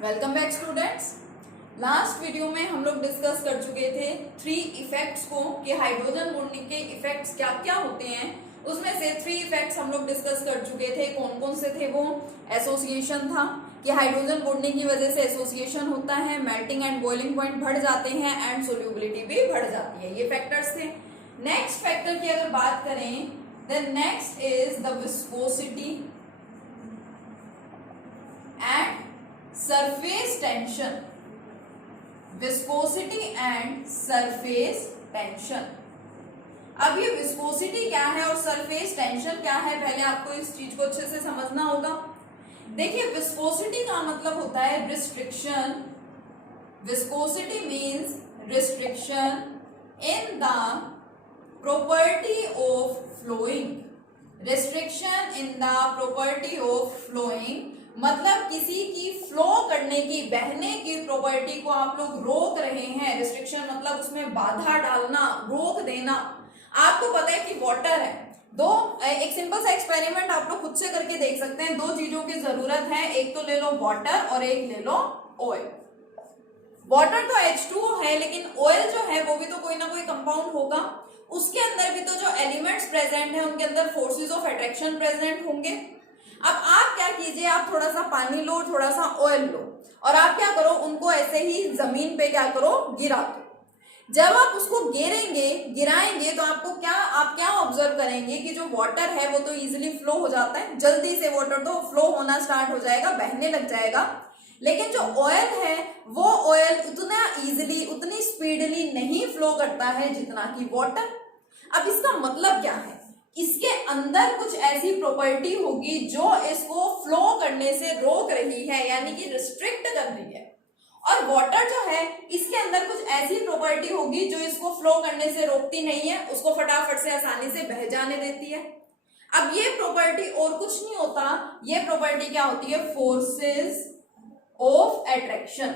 Welcome back students. Last video में हम लोग डिस्कस कर चुके थे 3 इफेक्ट्स को कि हाइड्रोजन बॉन्डिंग के इफेक्ट्स क्या क्या होते हैं। उसमें से 3 इफेक्ट्स हम लोग डिस्कस कर चुके थे। कौन कौन से थे वो? एसोसिएशन था कि हाइड्रोजन बॉन्डिंग की वजह से एसोसिएशन होता है, मेल्टिंग एंड बॉइलिंग पॉइंट बढ़ जाते हैं एंड सोल्यूबिलिटी भी बढ़ जाती है। ये फैक्टर्स थे। नेक्स्ट फैक्टर की अगर बात करें, then next is the viscosity and surface tension. Viscosity and surface tension. अब ये विस्कोसिटी क्या है और सरफेस टेंशन क्या है, पहले आपको इस चीज को अच्छे से समझना होगा। देखिए, विस्कोसिटी का मतलब होता है restriction. Viscosity means restriction in the property of flowing. Restriction in the property of flowing मतलब किसी की फ्लो करने की, बहने की प्रॉपर्टी को आप लोग रोक रहे हैं। रिस्ट्रिक्शन मतलब उसमें बाधा डालना, रोक देना। आपको पता है कि वाटर है, एक सिंपल सा एक्सपेरिमेंट आप लोग खुद से करके देख सकते हैं। 2 चीजों की जरूरत है, एक तो ले लो वाटर और एक ले लो ऑयल। वाटर तो H2O है, लेकिन ऑयल जो है वो भी तो कोई ना कोई कंपाउंड होगा। उसके अंदर भी तो जो एलिमेंट्स प्रेजेंट है उनके अंदर फोर्सेस ऑफ अट्रैक्शन प्रेजेंट होंगे। अब आप क्या कीजिए, आप थोड़ा सा पानी लो, थोड़ा सा ऑयल लो और आप क्या करो, उनको ऐसे ही जमीन पे क्या करो, गिरा दो। जब आप उसको गिराएंगे तो आप क्या ऑब्जर्व करेंगे कि जो वाटर है वो तो इजीली फ्लो हो जाता है, जल्दी से वाटर तो फ्लो होना स्टार्ट हो जाएगा, बहने लग जाएगा। लेकिन जो ऑयल है वो ऑयल उतना इजीली, उतनी स्पीडली नहीं फ्लो करता है जितना कि वाटर। अब इसका मतलब क्या है? इसके अंदर कुछ ऐसी प्रॉपर्टी होगी जो इसको फ्लो करने से रोक रही है, यानी कि रिस्ट्रिक्ट कर रही है। और वाटर जो है इसके अंदर कुछ ऐसी प्रॉपर्टी होगी जो इसको फ्लो करने से रोकती नहीं है, उसको फटाफट से आसानी से बह जाने देती है। अब ये प्रॉपर्टी और कुछ नहीं होता, ये प्रॉपर्टी क्या होती है? Forces of attraction.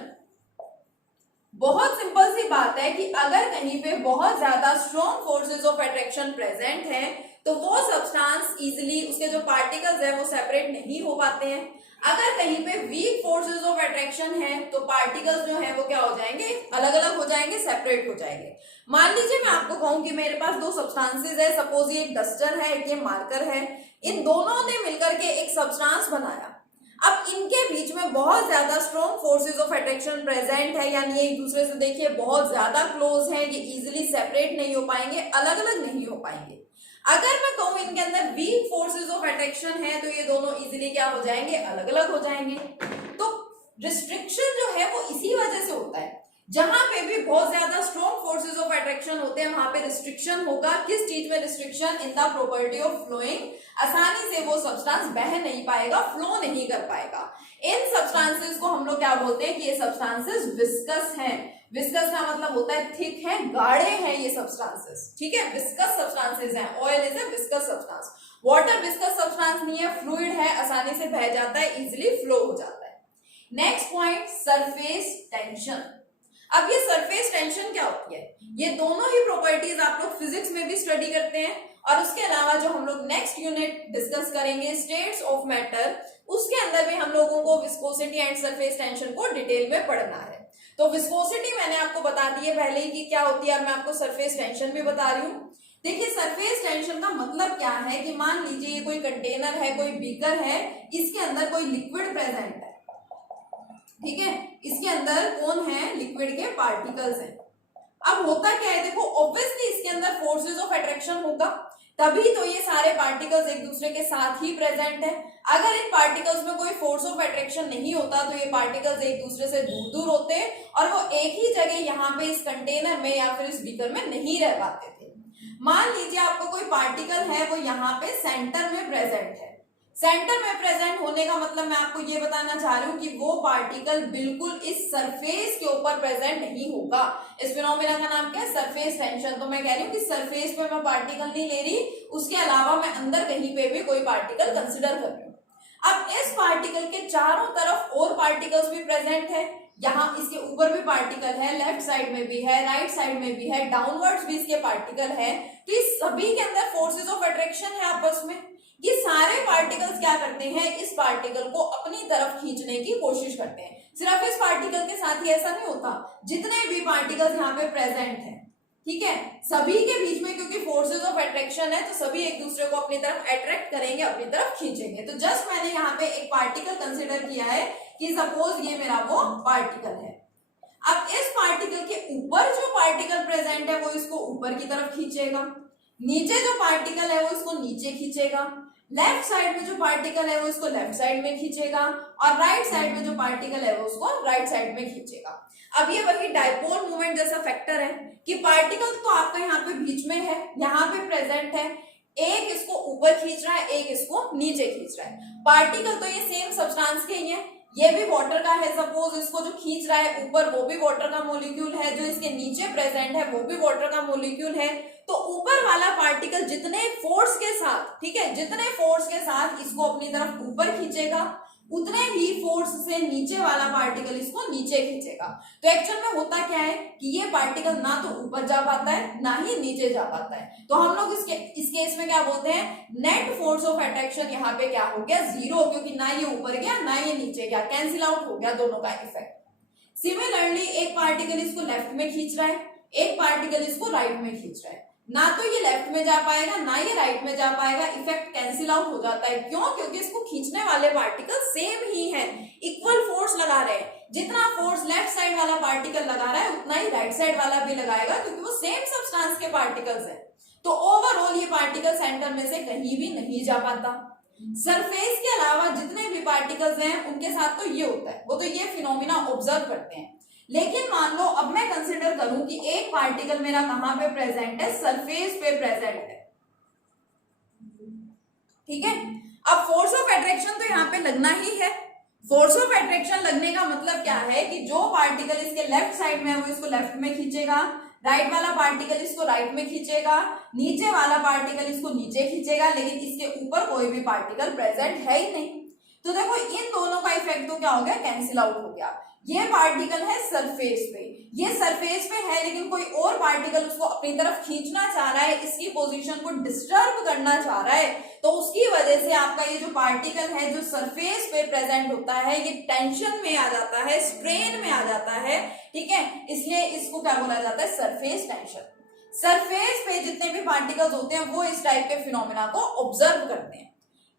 बहुत सिंपल सी बात है कि अगर कहीं पे बहुत ज्यादा strong forces of attraction present है तो वो सब्सटेंस इजीली, उसके जो पार्टिकल्स है वो सेपरेट नहीं हो पाते हैं। अगर कहीं पे वीक फोर्सेस ऑफ अट्रैक्शन है तो पार्टिकल्स जो है वो क्या हो जाएंगे? अलग अलग हो जाएंगे, सेपरेट हो जाएंगे। मान लीजिए मैं आपको कहूं कि मेरे पास 2 सब्सटेंसेस है, सपोज ये एक डस्टर है, एक ये मार्कर है। इन दोनों ने मिलकर के एक सब्सटेंस बनाया। अब इनके बीच में बहुत ज्यादा strong forces of attraction present है, यानी ये एक दूसरे से देखिए बहुत ज्यादा क्लोज है, ये इजीली सेपरेट नहीं हो पाएंगे, अलग अलग नहीं हो पाएंगे। अगर मैं कहूं इनके अंदर वीक फोर्सेस ऑफ अट्रैक्शन है तो ये दोनों इजीली क्या हो जाएंगे? अलग अलग हो जाएंगे। तो रिस्ट्रिक्शन जो है वो इसी वजह से होता है। जहां पे भी बहुत ज्यादा स्ट्रॉन्ग फोर्सेस ऑफ अट्रैक्शन होते हैं वहां पे रिस्ट्रिक्शन होगा। किस चीज में restriction? In the property of flowing. आसानी से वो सब्सटेंस बह नहीं पाएगा, फ्लो नहीं कर पाएगा। इन सब्सटेंसेस को हम लोग क्या बोलते हैं कि ये सब्सटेंसेस विस्कस हैं। विस्कस का मतलब होता है थिक है, गाढ़े हैं ये सब्सटेंसेस, ठीक है, विस्कस सब्सटेंसेस हैं। Oil is a viscous substance. Water viscous substance नहीं है, फ्लूइड है, आसानी से बह जाता है, इजीली फ्लो हो जाता है। Next point, surface tension. अब ये सरफेस टेंशन क्या होती है? ये दोनों ही प्रॉपर्टीज आप लोग फिजिक्स में भी स्टडी करते हैं और उसके अलावा जो हम लोग नेक्स्ट यूनिट डिस्कस करेंगे, स्टेट्स ऑफ मैटर, उसके अंदर भी हम लोगों को विस्कोसिटी एंड सरफेस टेंशन को डिटेल में पढ़ना है। तो विस्कोसिटी मैंने आपको बता दी है पहले ही कि क्या होती है, और मैं आपको सरफेस टेंशन भी बता रही हूँ। देखिए, सरफेस टेंशन का मतलब क्या है कि मान लीजिए ये कोई कंटेनर है, कोई बीकर है, इसके अंदर कोई लिक्विड प्रेजेंट है, ठीक है, इसके अंदर कौन है? लिक्विड के पार्टिकल्स हैं। अब होता क्या है, देखो ऑब्वियसली इसके अंदर फोर्सेस ऑफ अट्रैक्शन होगा, तभी तो ये सारे पार्टिकल्स एक दूसरे के साथ ही प्रेजेंट है। अगर इन पार्टिकल्स में कोई फोर्स ऑफ अट्रैक्शन नहीं होता तो ये पार्टिकल्स एक दूसरे से दूर दूर होते और वो एक ही जगह यहाँ पे इस कंटेनर में या फिर इस बीकर में नहीं रह पाते थे। मान लीजिए आपको कोई पार्टिकल है, वो यहाँ पे सेंटर में प्रेजेंट है। सेंटर में प्रेजेंट होने का मतलब मैं आपको ये बताना चाह रही हूँ कि वो पार्टिकल बिल्कुल इस सरफेस के ऊपर प्रेजेंट नहीं होगा। इस फिनोमेना का नाम क्या है? Surface tension. तो मैं कह रही हूँ कि सरफेस पे मैं पार्टिकल नहीं ले रही, उसके अलावा मैं अंदर कहीं पे भी कोई पार्टिकल कंसिडर कर रही हूँ। अब इस पार्टिकल के चारों तरफ और पार्टिकल्स भी प्रेजेंट है, यहाँ इसके ऊपर भी पार्टिकल है, लेफ्ट साइड में भी है, राइट साइड में भी है, डाउनवर्ड्स भी इसके पार्टिकल है। तो इस सभी के अंदर फोर्सेस ऑफ अट्रैक्शन है आपस में। ये सारे पार्टिकल्स क्या करते हैं? इस पार्टिकल को अपनी तरफ खींचने की कोशिश करते हैं। सिर्फ इस पार्टिकल के साथ ही ऐसा नहीं होता, जितने भी पार्टिकल्स यहाँ पे प्रेजेंट हैं, ठीक है, सभी के बीच में क्योंकि फोर्सेस ऑफ अट्रैक्शन है तो सभी एक दूसरे को अपनी तरफ अट्रैक्ट करेंगे, अपनी तरफ खींचेंगे। तो जस्ट मैंने यहाँ पे एक पार्टिकल कंसिडर किया है कि सपोज ये मेरा वो पार्टिकल है। अब इस पार्टिकल के ऊपर जो पार्टिकल प्रेजेंट है वो इसको ऊपर की तरफ खींचेगा, नीचे जो पार्टिकल है वो इसको नीचे खींचेगा, लेफ्ट साइड में जो पार्टिकल है वो इसको लेफ्ट साइड में खींचेगा, और राइट साइड में जो पार्टिकल है वो उसको राइट साइड में खींचेगा। अब ये वही डाइपोल मूवमेंट जैसा फैक्टर है कि पार्टिकल तो आपका यहाँ पे बीच में है, यहाँ पे प्रेजेंट है, एक इसको ऊपर खींच रहा है, एक इसको नीचे खींच रहा है। पार्टिकल तो ये सेम सब्सटेंस के ही है, ये भी वाटर का है, सपोज इसको जो खींच रहा है ऊपर वो भी वाटर का मॉलिक्यूल है, जो इसके नीचे प्रेजेंट है वो भी वाटर का मॉलिक्यूल है। तो ऊपर वाला पार्टिकल जितने फोर्स के साथ, ठीक है, जितने फोर्स के साथ इसको अपनी तरफ ऊपर खींचेगा उतने ही फोर्स से नीचे वाला पार्टिकल इसको नीचे खींचेगा। तो एक्चुअल में होता क्या है कि ये पार्टिकल ना तो ऊपर जा पाता है ना ही नीचे जा पाता है। तो हम लोग इस केस में क्या बोलते हैं, नेट फोर्स ऑफ अट्रैक्शन यहाँ पे क्या हो गया, जीरो, क्योंकि ना ये ऊपर गया ना ये नीचे गया, कैंसिल आउट हो गया दोनों का इफेक्ट। सिमिलरली एक पार्टिकल इसको लेफ्ट में खींच रहा है, एक पार्टिकल इसको राइट में खींच रहा है, ना तो ये लेफ्ट में जा पाएगा ना ये राइट में जा पाएगा, इफेक्ट कैंसिल आउट हो जाता है। क्यों? क्योंकि इसको खींचने वाले पार्टिकल सेम ही है, इक्वल फोर्स लगा रहे हैं। जितना फोर्स लेफ्ट साइड वाला पार्टिकल लगा रहा है उतना ही राइट साइड वाला भी लगाएगा, क्योंकि वो सेम सब्सटेंस के पार्टिकल्स हैं। तो ओवरऑल ये पार्टिकल सेंटर में से कहीं भी नहीं जा पाता। सरफेस के अलावा जितने भी पार्टिकल्स हैं उनके साथ तो ये होता है, वो तो ये फिनोमिना ऑब्जर्व करते हैं। लेकिन मान लो अब मैं कंसिडर करूं कि एक पार्टिकल मेरा कहां पे प्रेजेंट है, सरफेस पे प्रेजेंट है, ठीक है। अब फोर्स ऑफ अट्रैक्शन तो यहाँ पे लगना ही है। फोर्स ऑफ अट्रैक्शन लगने का मतलब क्या है कि जो पार्टिकल इसके लेफ्ट साइड में है वो इसको लेफ्ट में खींचेगा, राइट वाला पार्टिकल इसको राइट में खींचेगा, नीचे वाला पार्टिकल इसको नीचे खींचेगा, लेकिन इसके ऊपर कोई भी पार्टिकल प्रेजेंट है ही नहीं। तो देखो इन दोनों का इफेक्ट तो क्या हो गया, कैंसिल आउट हो गया। ये पार्टिकल है सरफेस पे, ये सरफेस पे है, लेकिन कोई और पार्टिकल उसको अपनी तरफ खींचना चाह रहा है, इसकी पोजीशन को डिस्टर्ब करना चाह रहा है, तो उसकी वजह से आपका ये जो पार्टिकल है जो सरफेस पे प्रेजेंट होता है ये टेंशन में आ जाता है, स्ट्रेन में आ जाता है, ठीक है। इसलिए इसको क्या बोला जाता है, सरफेस टेंशन। सरफेस पे जितने भी पार्टिकल्स होते हैं वो इस टाइप के फिनोमेना को ऑब्जर्व करते हैं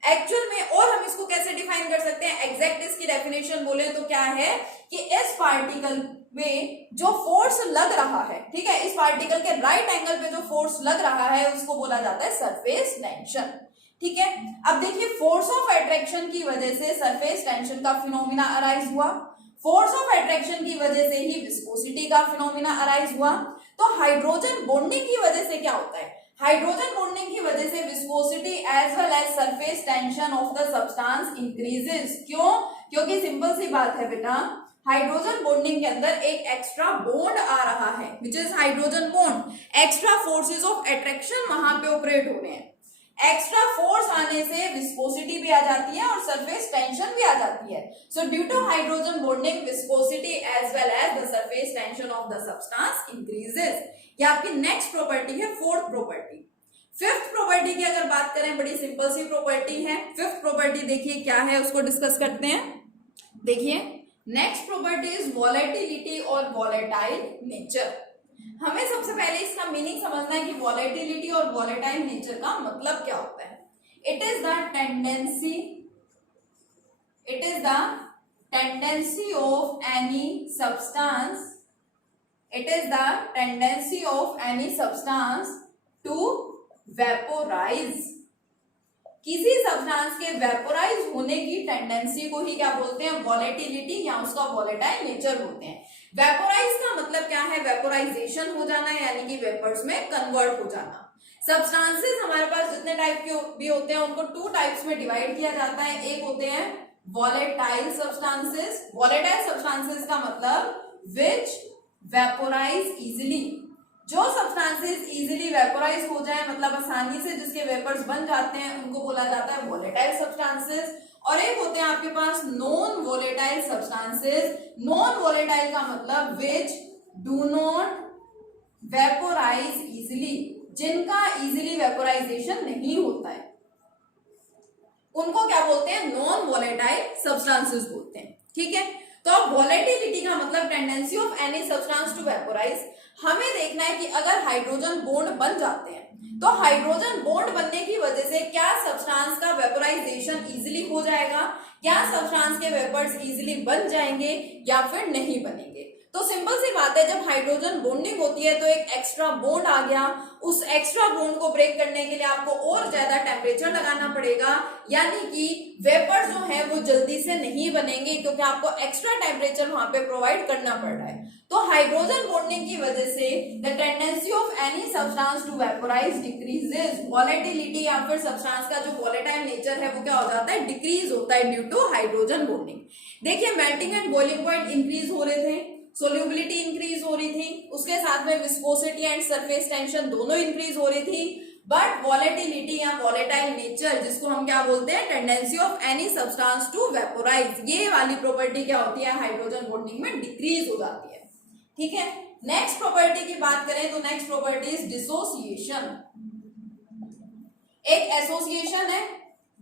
एक्चुअल में। और हम इसको कैसे डिफाइन कर सकते हैं, एग्जैक्ट इसकी डेफिनेशन बोले तो क्या है कि इस पार्टिकल में जो फोर्स लग रहा है, ठीक है, इस पार्टिकल के राइट एंगल पे जो फोर्स लग रहा है उसको बोला जाता है सरफेस टेंशन, ठीक है। अब देखिए फोर्स ऑफ अट्रैक्शन की वजह से सरफेस टेंशन का फिनोमिना अराइज हुआ, फोर्स ऑफ अट्रैक्शन की वजह से ही विस्कोसिटी का फिनोमिना अराइज हुआ। तो हाइड्रोजन बॉन्डिंग की वजह से क्या होता है, हाइड्रोजन बॉन्डिंग की वजह से viscosity as well as surface tension of the substance increases. क्यों? क्योंकि सिंपल सी बात है बेटा, हाइड्रोजन बॉन्डिंग के अंदर एक एक्स्ट्रा बॉन्ड आ रहा है which is hydrogen bond. Extra forces of attraction वहां पे ऑपरेट हो रहे हैं, एक्स्ट्रा फोर्स आने से विस्कोसिटी भी आ जाती है और सरफेस टेंशन भी आ जाती है। So due to hydrogen bonding viscosity as well as the surface tension of the substance increases. ये आपकी नेक्स्ट प्रॉपर्टी है, फोर्थ प्रॉपर्टी। फिफ्थ प्रॉपर्टी की अगर बात करें, बड़ी सिंपल सी प्रॉपर्टी है। फिफ्थ प्रॉपर्टी देखिए क्या है, उसको डिस्कस करते हैं। देखिए नेक्स्ट प्रॉपर्टी इज वॉलेटिलिटी और वॉलेटाइल नेचर। हमें सबसे पहले इसका मीनिंग समझना है कि वॉलेटिलिटी और वॉलेटाइल नेचर का मतलब क्या होता है। It is the tendency of any substance, it is the tendency of any substance to vaporize। किसी सब्सटेंस के वेपोराइज होने की टेंडेंसी को ही क्या बोलते हैं, वॉलेटिलिटी या उसका वॉलेटाइल नेचर बोलते हैं। वेपोराइज का मतलब क्या है, वेपोराइजेशन हो जाना, यानी कि वेपर्स में कन्वर्ट हो जाना। सब्सटेंसेस हमारे पास जितने टाइप के भी होते हैं उनको टू टाइप्स में डिवाइड किया जाता है। एक होते हैं वॉलेटाइल सब्सटेंसेस। वॉलेटाइल सब्सटेंसेस का मतलब विच वेपोराइज इजिली, जो सब्सटेंसेस इजिली वेपोराइज हो जाए, मतलब आसानी से जिसके वेपर्स बन जाते हैं, उनको बोला जाता है वॉलेटाइल सब्सटेंसेस। और एक होते हैं आपके पास non volatile substances. Non volatile का मतलब which do not vaporise easily, जिनका इजिली वेपोराइजेशन नहीं होता है, उनको क्या बोलते हैं, नॉन वॉलेटाइल सब्सटेंसेस बोलते हैं, ठीक है। तो अब वॉलेटिलिटी का मतलब tendency of any substance to vaporise. हमें देखना है कि अगर हाइड्रोजन बॉन्ड बन जाते हैं तो हाइड्रोजन बॉन्ड बनने की वजह से क्या सब्सटेंस का वेपोराइजेशन इजीली हो जाएगा, क्या सब्सटेंस के वेपर्स इजीली बन जाएंगे या फिर नहीं बनेंगे। तो सिंपल सी बात है, जब हाइड्रोजन बॉन्डिंग होती है तो एक एक्स्ट्रा बॉन्ड आ गया, उस एक्स्ट्रा बॉन्ड को ब्रेक करने के लिए आपको और ज्यादा टेम्परेचर लगाना पड़ेगा, यानी कि वेपर्स जो है वो जल्दी से नहीं बनेंगे क्योंकि आपको एक्स्ट्रा टेम्परेचर वहां पे प्रोवाइड करना पड़ रहा है। तो हाइड्रोजन बॉन्डिंग की वजह से the tendency of any substance to vaporise decreases, volatility या फिर सब्सटेंस का जो वॉलेटाइल नेचर है वो क्या हो जाता है, डिक्रीज होता है ड्यू टू हाइड्रोजन बॉन्डिंग। देखिए melting and boiling point increase हो रहे थे, सोल्यूबिलिटी इंक्रीज हो रही थी, उसके साथ में विस्कोसिटी एंड सरफेस टेंशन दोनों इंक्रीज हो रही थी, बट वॉलेटिलिटी या वॉलेटाइल नेचर जिसको हम क्या बोलते हैं, tendency of any substance to vaporise, ये वाली प्रॉपर्टी क्या होती है हाइड्रोजन बॉन्डिंग में डिक्रीज हो जाती है। ठीक है, नेक्स्ट प्रॉपर्टी की बात करें तो नेक्स्ट प्रॉपर्टी इज डिसोसिएशन। एक एसोसिएशन है,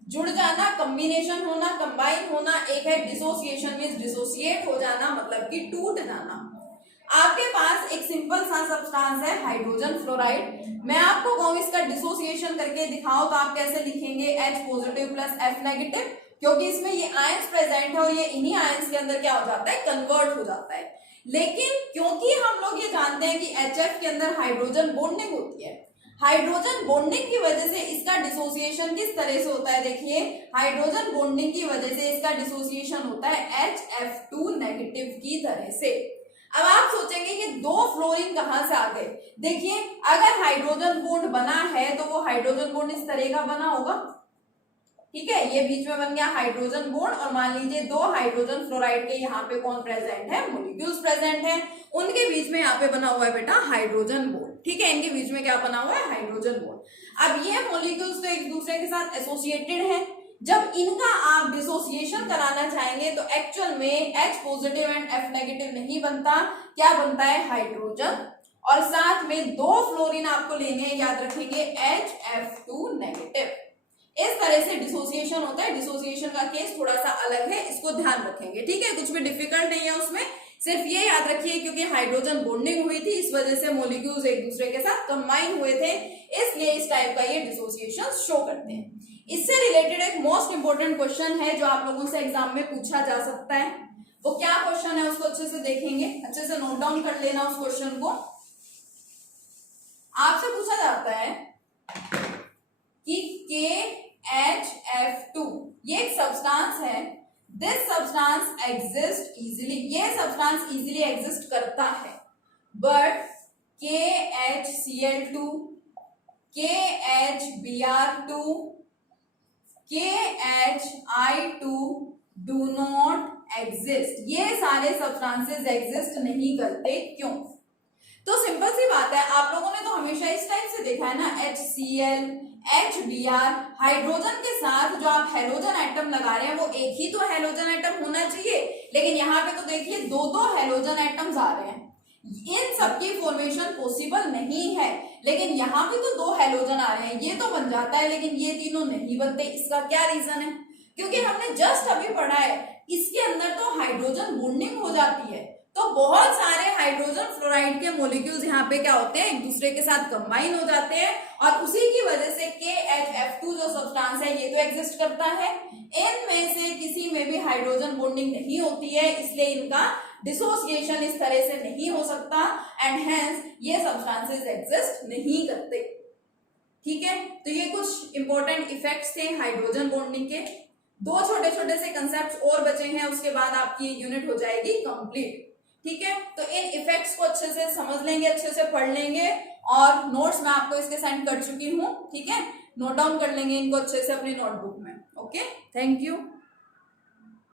जुड़ जाना, कॉम्बिनेशन होना, कंबाइन होना, एक है डिसोसिएशन मींस डिसोसिएट हो जाना मतलब कि टूट जाना। आपके पास एक सिंपल सा सब्सटेंस है हाइड्रोजन फ्लोराइड, मैं आपको कहूं इसका डिसोसिएशन करके दिखाओ तो आप कैसे लिखेंगे, H positive plus F negative, क्योंकि इसमें ये आयंस प्रेजेंट है और ये इन्हीं आयंस के अंदर क्या हो जाता है, कन्वर्ट हो जाता है। लेकिन क्योंकि हम लोग ये जानते हैं कि HF के अंदर हाइड्रोजन बॉन्डिंग होती है, हाइड्रोजन बॉन्डिंग की वजह से इसका डिसोसिएशन किस तरह से होता है, देखिए हाइड्रोजन बॉन्डिंग की वजह से इसका डिसोसिएशन होता है HF2 नेगेटिव की तरह से। अब आप सोचेंगे कि दो फ्लोरीन कहां से आ गए, देखिए अगर हाइड्रोजन बॉन्ड बना है तो वो हाइड्रोजन बॉन्ड इस तरह का बना होगा, ठीक है, ये बीच में बन गया हाइड्रोजन बॉन्ड और मान लीजिए दो हाइड्रोजन फ्लोराइड के यहाँ पे कौन प्रेजेंट है, मॉलिक्यूल्स प्रेजेंट है, उनके बीच में यहाँ पे बना हुआ है बेटा हाइड्रोजन बॉन्ड। ठीक है, इनके बीच में क्या बना हुआ है, हाइड्रोजन बॉन्ड। अब ये मॉलिक्यूल्स तो एक दूसरे के साथ एसोसिएटेड है, जब इनका आप डिसोसिएशन कराना चाहेंगे तो एक्चुअल में H positive and F negative नहीं बनता, क्या बनता है, हाइड्रोजन, और साथ में दो फ्लोरीन आपको लेंगे, याद रखेंगे HF2 नेगेटिव। इस तरह से डिसोसिएशन होता है। डिसोसिएशन का केस थोड़ा सा अलग है, इसको ध्यान रखेंगे। ठीक है, कुछ भी डिफिकल्ट नहीं है उसमें, सिर्फ ये याद रखिए क्योंकि हाइड्रोजन बॉन्डिंग हुई थी इस वजह से मॉलिक्यूल्स एक दूसरे के साथ कंबाइन हुए थे, इसलिए इस टाइप का ये डिसोसिएशन शो करते हैं। इससे रिलेटेड एक मोस्ट इंपोर्टेंट क्वेश्चन है जो आप लोगों से एग्जाम में पूछा जा सकता है, वो क्या क्वेश्चन है उसको अच्छे से देखेंगे, अच्छे से नोट डाउन कर लेना उस क्वेश्चन को। आपसे पूछा जाता है कि KHF2 ये एक सब्सटेंस है, दिस सब्सटेंस एग्जिस्ट इजीली, ये सब्सटेंस इजीली एग्जिस्ट करता है, but KHCl2, KHBr2, KHI2 do not exist, ये सारे सब्सटेंसेस एग्जिस्ट नहीं करते, क्यों? तो सिंपल सी बात है, आप लोगों ने तो हमेशा इस टाइप से देखा है ना, HCl, HBr, हाइड्रोजन के साथ जो आप हैलोजन एटम लगा रहे हैं वो एक ही तो हैलोजन एटम होना चाहिए, लेकिन यहाँ पे तो देखिए दो दो हैलोजन एटम्स आ रहे हैं, इन सबकी फॉर्मेशन पॉसिबल नहीं है, लेकिन यहाँ पे तो दो हैलोजन आ रहे हैं, ये तो बन जाता है लेकिन ये तीनों नहीं बनते। इसका क्या रीजन है? क्योंकि हमने जस्ट अभी पढ़ा है इसके अंदर तो हाइड्रोजन बॉन्डिंग हो जाती है, तो बहुत सारे हाइड्रोजन फ्लोराइड के मॉलिक्यूल्स यहाँ पे क्या होते हैं, एक दूसरे के साथ कंबाइन हो जाते हैं, और उसी की वजह से KHF2 जो सब्सटेंस है ये तो एग्जिस्ट करता है, इनमें से किसी में भी हाइड्रोजन बॉन्डिंग नहीं होती है, इसलिए इनका डिसोसिएशन इस तरह से नहीं हो सकता, एंड हेंस ये सब्सटेंसेस एग्जिस्ट नहीं करते। ठीक है, तो ये कुछ इंपॉर्टेंट इफेक्ट्स थे हाइड्रोजन बॉन्डिंग के। दो छोटे छोटे से कंसेप्ट्स और बचे हैं, उसके बाद आपकी यूनिट हो जाएगी कंप्लीट। ठीक है, तो इन इफेक्ट्स को अच्छे से समझ लेंगे, अच्छे से पढ़ लेंगे, और नोट्स मैं आपको इसके सेंड कर चुकी हूँ। ठीक है, नोट डाउन कर लेंगे इनको अच्छे से अपनी नोटबुक में। Okay, thank you.